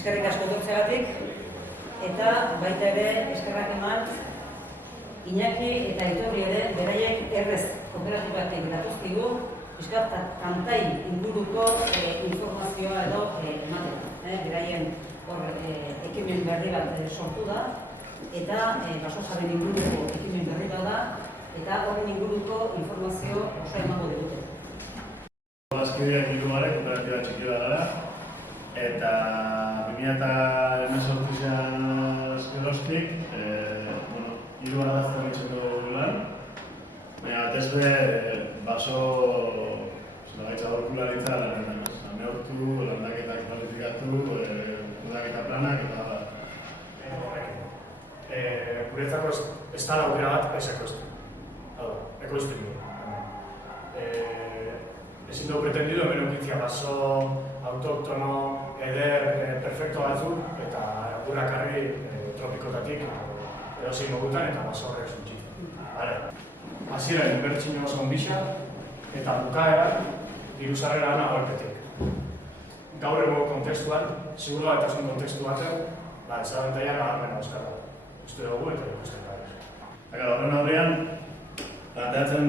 eskerrik asko etortzeagatik, eta baita ere eskerrak eman Iñaki eta Aitorri ere beraiek errez kooperatibatik datozkigu, pixkat kantai inguruko informazioa edo ematen. Beraien ekimen berri bat sortu da, eta basojaren inguruko ekimen berri bat da, eta horren inguruko informazio oso emango digute. Azkideak inguruare, kooperatiba txiki bat gara, eta 2018an geroztik, hiru aradazten ditzeko lan, baina desde baso gaitza aholkularitza neurtu, landaketak kualifikatu, kudaketa planak eta guretzako ez da aukera bat ekoiztu dugu. Ezin dugu pretendido hemen edukitzea baso autoktono, eder, perfecto batzuk eta urakarri tropikotatik edozein modutan eta baso horrek zuntzitzen. Hasieran inbertsio oso onbisa eta bukaeran diru-sarrera ana golpetik. Gaur egungo kontestuan, segurgabetasun kontestu batean, desabantaila nabarmena dauzkala. Uste dugu eta ikusten gara. Horren aurrean, planteatzen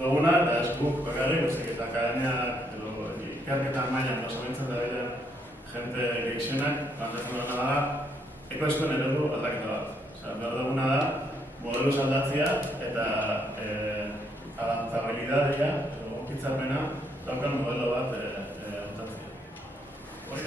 duguna, eta ez guk bakarrik, eta akademiak edo ikerketan mailan osabentzen da bidean jente gehixenak, planteatzen duguna da, ekoiztuen eredu aldaketa bat. Behar duguna da, modeluz aldatzea eta adaptabilidadea, edo gokitzapena, daukan modelo bat hautatzea. Hori